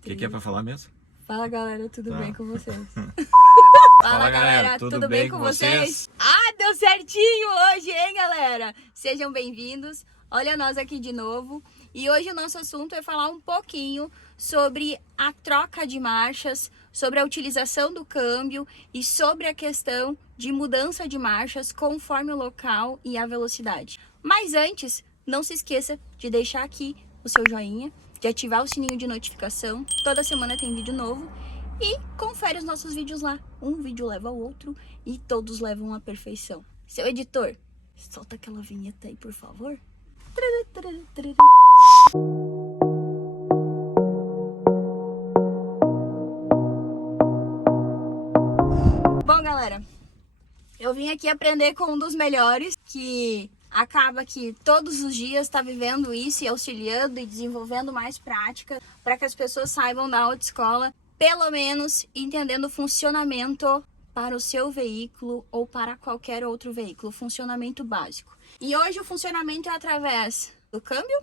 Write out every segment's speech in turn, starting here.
O que é pra falar mesmo? Fala galera, tudo Tá. bem com vocês? Fala, galera, tudo bem com vocês? Ah, deu certinho hoje, hein galera? Sejam bem-vindos, olha nós aqui de novo. E hoje o nosso assunto é falar um pouquinho sobre a troca de marchas, sobre a utilização do câmbio e sobre a questão de mudança de marchas conforme o local e a velocidade. Mas antes, não se esqueça de deixar aqui o seu joinha, de ativar o sininho de notificação. Toda semana tem vídeo novo e confere os nossos vídeos lá. Um vídeo leva ao outro e todos levam à perfeição. Seu editor, solta aquela vinheta aí, por favor. Bom, galera, eu vim aqui aprender com um dos melhores, que acaba que todos os dias está vivendo isso e auxiliando e desenvolvendo mais prática para que as pessoas saibam da autoescola, pelo menos entendendo o funcionamento para o seu veículo ou para qualquer outro veículo, funcionamento básico. E hoje o funcionamento é através do câmbio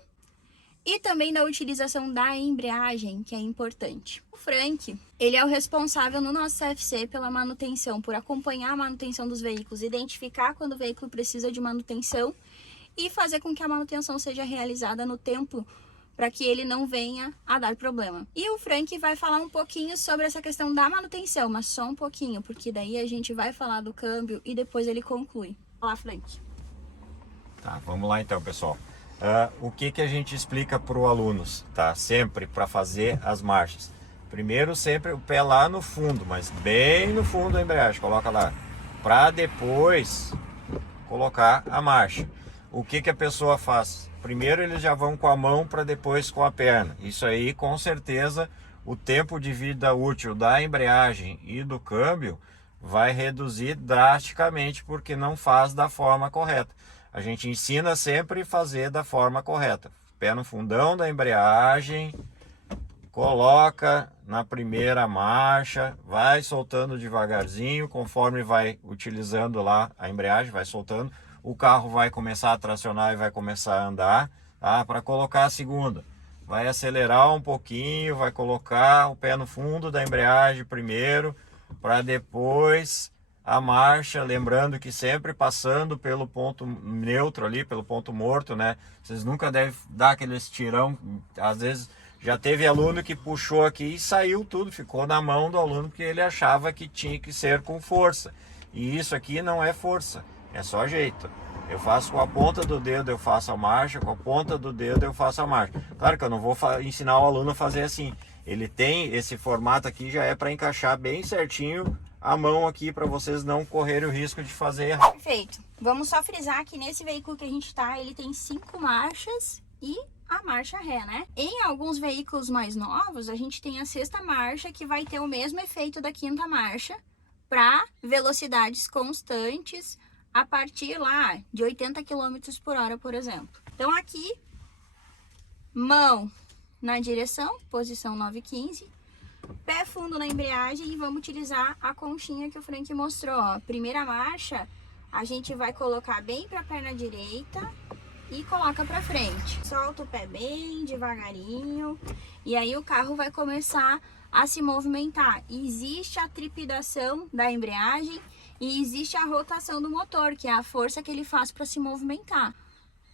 e também da utilização da embreagem, que é importante. O Frank, ele é o responsável no nosso CFC pela manutenção, por acompanhar a manutenção dos veículos, identificar quando o veículo precisa de manutenção e fazer com que a manutenção seja realizada no tempo para que ele não venha a dar problema. E o Frank vai falar um pouquinho sobre essa questão da manutenção, mas só um pouquinho, porque daí a gente vai falar do câmbio e depois ele conclui. Olá, Frank. Tá, vamos lá então, pessoal. O que a gente explica para os alunos, tá? Sempre para fazer as marchas. Primeiro, sempre o pé lá no fundo, mas bem no fundo da embreagem, coloca lá, para depois colocar a marcha. O que a pessoa faz? Primeiro eles já vão com a mão para depois com a perna. Isso aí, com certeza, o tempo de vida útil da embreagem e do câmbio vai reduzir drasticamente porque não faz da forma correta. A gente ensina sempre a fazer da forma correta. Pé no fundão da embreagem, coloca na primeira marcha, vai soltando devagarzinho, conforme vai utilizando lá a embreagem, vai soltando, o carro vai começar a tracionar e vai começar a andar, tá? Para colocar a segunda, vai acelerar um pouquinho, vai colocar o pé no fundo da embreagem primeiro, para depois a marcha, lembrando que sempre passando pelo ponto neutro ali, pelo ponto morto, né? Vocês nunca devem dar aquele estirão. Às vezes já teve aluno que puxou aqui e saiu tudo, ficou na mão do aluno porque ele achava que tinha que ser com força. E isso aqui não é força, é só jeito. Eu faço com a ponta do dedo, eu faço a marcha, com a ponta do dedo eu faço a marcha. Claro que eu não vou ensinar o aluno a fazer assim. Ele tem esse formato aqui, já é para encaixar bem certinho a mão aqui, para vocês não correrem o risco de fazer errado. Perfeito. Vamos só frisar que nesse veículo que a gente tá, ele tem 5 marchas e a marcha ré, né? Em alguns veículos mais novos, a gente tem a 6ª marcha, que vai ter o mesmo efeito da 5ª marcha para velocidades constantes a partir lá de 80 km por hora, por exemplo. Então aqui, mão na direção, posição 915, pé fundo na embreagem, e vamos utilizar a conchinha que o Frank mostrou, ó. Primeira marcha, a gente vai colocar bem para a perna direita e coloca para frente. Solta o pé bem devagarinho e aí o carro vai começar a se movimentar. Existe a trepidação da embreagem e existe a rotação do motor, que é a força que ele faz para se movimentar.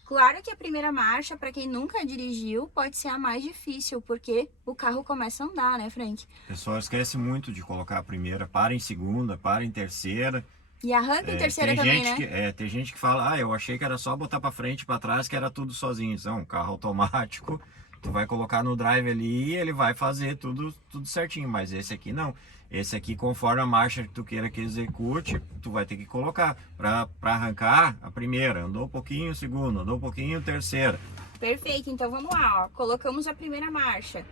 Claro que a primeira marcha, para quem nunca dirigiu, pode ser a mais difícil, porque o carro começa a andar, né, Frank? O pessoal esquece muito de colocar a primeira, para em segunda, para em terceira. E arranca em terceira também, né? Tem gente que fala, eu achei que era só botar para frente e para trás, que era tudo sozinho. Não, um carro automático, tu vai colocar no drive ali e ele vai fazer tudo certinho, mas esse aqui não. Esse aqui, conforme a marcha que tu queira que execute, tu vai ter que colocar para arrancar a primeira. Andou um pouquinho, segunda, andou um pouquinho, terceira. Perfeito, então vamos lá, ó. Colocamos a primeira marcha,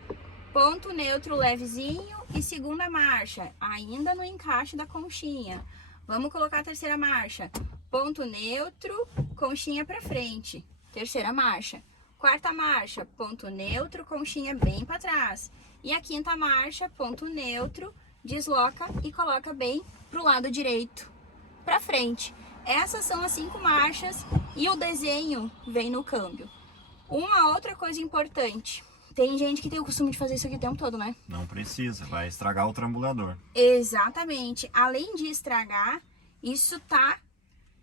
ponto neutro levezinho, e segunda marcha, ainda no encaixe da conchinha. Vamos colocar a terceira marcha, ponto neutro, conchinha para frente. Terceira marcha. Quarta marcha, ponto neutro, conchinha bem para trás. E a quinta marcha, ponto neutro, desloca e coloca bem pro lado direito, para frente. Essas são as 5 marchas e o desenho vem no câmbio. Uma outra coisa importante, Tem gente que tem o costume de fazer isso aqui o tempo todo, né? Não precisa, vai estragar o trambulador. Exatamente. Além de estragar, isso tá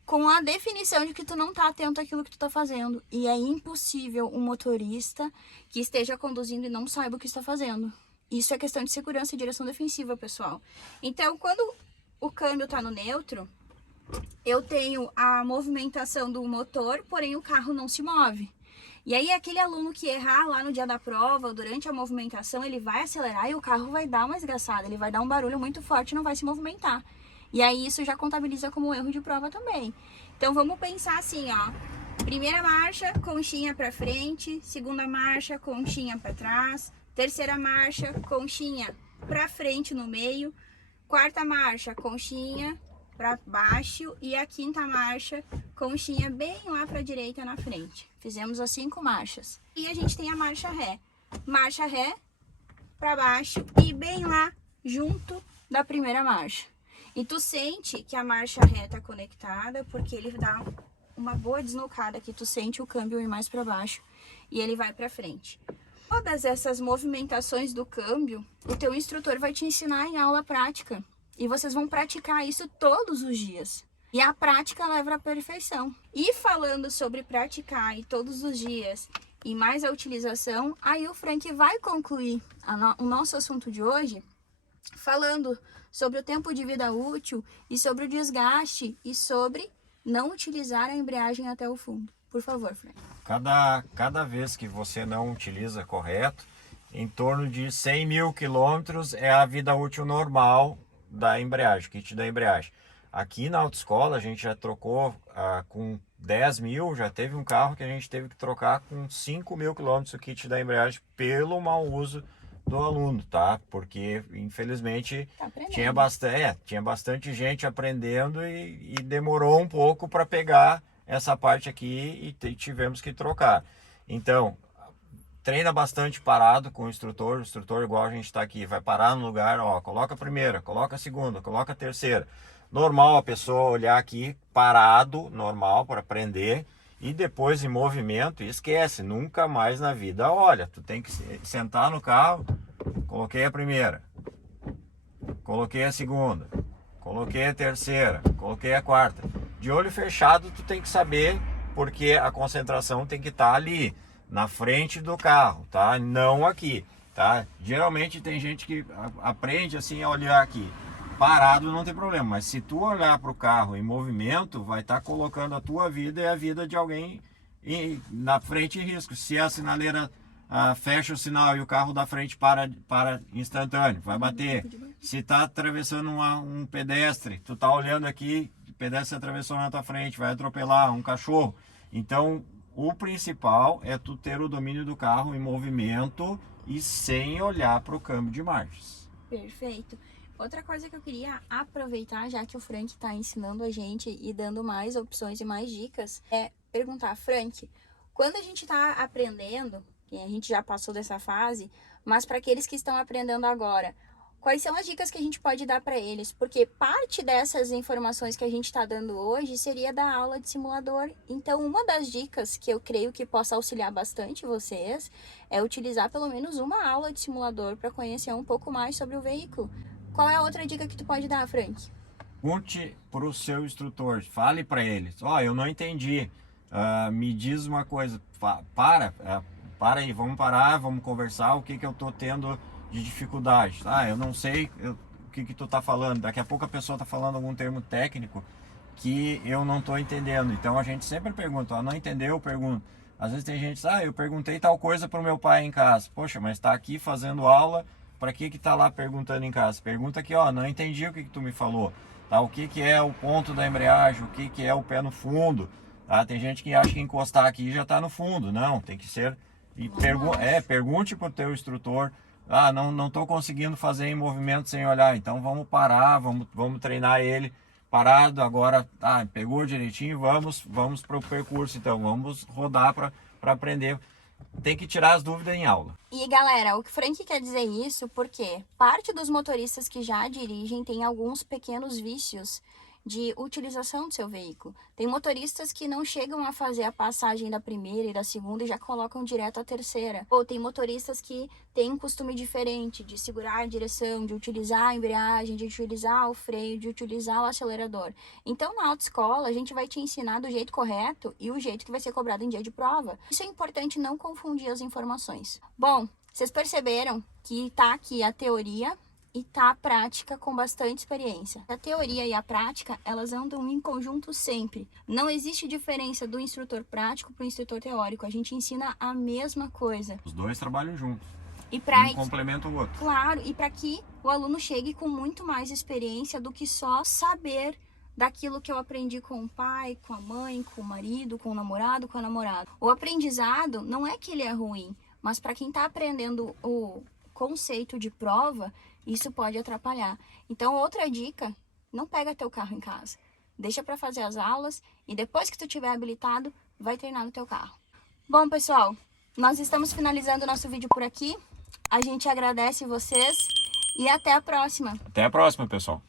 com a definição de que tu não tá atento àquilo que tu tá fazendo. E é impossível um motorista que esteja conduzindo e não saiba o que está fazendo. Isso é questão de segurança e direção defensiva, pessoal. Então, quando o câmbio tá no neutro, eu tenho a movimentação do motor, porém o carro não se move. E aí, aquele aluno que errar lá no dia da prova, durante a movimentação, ele vai acelerar e o carro vai dar uma esgaçada, ele vai dar um barulho muito forte e não vai se movimentar. E aí, isso já contabiliza como erro de prova também. Então, vamos pensar assim, ó. Primeira marcha, conchinha pra frente. Segunda marcha, conchinha pra trás. Terceira marcha, conchinha pra frente no meio. Quarta marcha, conchinha para baixo, e a quinta marcha, conchinha bem lá para a direita na frente. Fizemos as 5 marchas. E a gente tem a marcha ré. Marcha ré para baixo e bem lá junto da primeira marcha. E tu sente que a marcha ré tá conectada, porque ele dá uma boa deslocada aqui, tu sente o câmbio ir mais para baixo e ele vai para frente. Todas essas movimentações do câmbio, o teu instrutor vai te ensinar em aula prática. E vocês vão praticar isso todos os dias. E a prática leva à perfeição. E falando sobre praticar e todos os dias e mais a utilização, aí o Frank vai concluir o nosso assunto de hoje falando sobre o tempo de vida útil e sobre o desgaste e sobre não utilizar a embreagem até o fundo. Por favor, Frank. Cada vez que você não utiliza correto, em torno de 100 mil quilômetros é a vida útil normal da embreagem, kit da embreagem. Aqui na autoescola a gente já trocou com 10 mil, já teve um carro que a gente teve que trocar com 5 mil quilômetros o kit da embreagem pelo mau uso do aluno, tá? Porque infelizmente tinha bastante gente aprendendo e demorou um pouco para pegar essa parte aqui e tivemos que trocar. Então, treina bastante parado com o instrutor igual a gente está aqui, vai parar no lugar, ó, coloca a primeira, coloca a segunda, coloca a terceira. Normal a pessoa olhar aqui parado, normal para aprender, e depois em movimento, esquece, nunca mais na vida olha. Tu tem que sentar no carro, coloquei a primeira, coloquei a segunda, coloquei a terceira, coloquei a quarta. De olho fechado tu tem que saber, porque a concentração tem que estar ali na frente do carro, tá? Não aqui, tá? Geralmente tem gente que aprende assim a olhar aqui. Parado não tem problema, mas se tu olhar para o carro em movimento, vai estar colocando a tua vida e a vida de alguém na frente em risco. Se a sinaleira fecha o sinal e o carro da frente para instantâneo, vai bater. Se tá atravessando um pedestre, tu tá olhando aqui, o pedestre atravessou na tua frente, vai atropelar um cachorro. Então, o principal é tu ter o domínio do carro em movimento e sem olhar para o câmbio de marchas. Perfeito. Outra coisa que eu queria aproveitar, já que o Frank está ensinando a gente e dando mais opções e mais dicas, é perguntar, Frank, quando a gente está aprendendo, e a gente já passou dessa fase, mas para aqueles que estão aprendendo agora, quais são as dicas que a gente pode dar para eles? Porque parte dessas informações que a gente está dando hoje seria da aula de simulador. Então, uma das dicas que eu creio que possa auxiliar bastante vocês é utilizar pelo menos uma aula de simulador para conhecer um pouco mais sobre o veículo. Qual é a outra dica que tu pode dar, Frank? Pergunte para o seu instrutor, fale para ele, eu não entendi, me diz uma coisa, para aí, vamos parar, vamos conversar, o que eu estou tendo de dificuldade, eu não sei o que tu tá falando, daqui a pouco a pessoa tá falando algum termo técnico que eu não tô entendendo, então a gente sempre pergunta, não entendeu, eu pergunto. Às vezes tem gente, eu perguntei tal coisa pro meu pai em casa, poxa, mas tá aqui fazendo aula, para que tá lá perguntando em casa? Pergunta aqui, não entendi o que tu me falou, tá? O que é o ponto da embreagem, o que é o pé no fundo, tá? Tem gente que acha que encostar aqui já tá no fundo, não, tem que ser, pergunte pro teu instrutor, não tô conseguindo fazer em movimento sem olhar, então vamos parar, vamos treinar ele parado, agora, pegou direitinho, vamos pro percurso, então, vamos rodar para aprender. Tem que tirar as dúvidas em aula. E galera, o Frank quer dizer isso porque parte dos motoristas que já dirigem tem alguns pequenos vícios de utilização do seu veículo. Tem motoristas que não chegam a fazer a passagem da primeira e da segunda e já colocam direto a terceira. Ou tem motoristas que têm um costume diferente de segurar a direção, de utilizar a embreagem, de utilizar o freio, de utilizar o acelerador. Então, na autoescola, a gente vai te ensinar do jeito correto e o jeito que vai ser cobrado em dia de prova. Isso é importante, não confundir as informações. Bom, vocês perceberam que tá aqui a teoria e tá a prática com bastante experiência. A teoria e a prática, elas andam em conjunto sempre. Não existe diferença do instrutor prático para o instrutor teórico. A gente ensina a mesma coisa. Os dois trabalham juntos. E para Um complementa o outro. Claro, e para que o aluno chegue com muito mais experiência do que só saber daquilo que eu aprendi com o pai, com a mãe, com o marido, com o namorado, com a namorada. O aprendizado não é que ele é ruim, mas para quem está aprendendo o conceito de prova, isso pode atrapalhar. Então, outra dica, não pega teu carro em casa. Deixa para fazer as aulas e depois que tu tiver habilitado, vai treinar no teu carro. Bom, pessoal, nós estamos finalizando o nosso vídeo por aqui. A gente agradece vocês e até a próxima. Até a próxima, pessoal.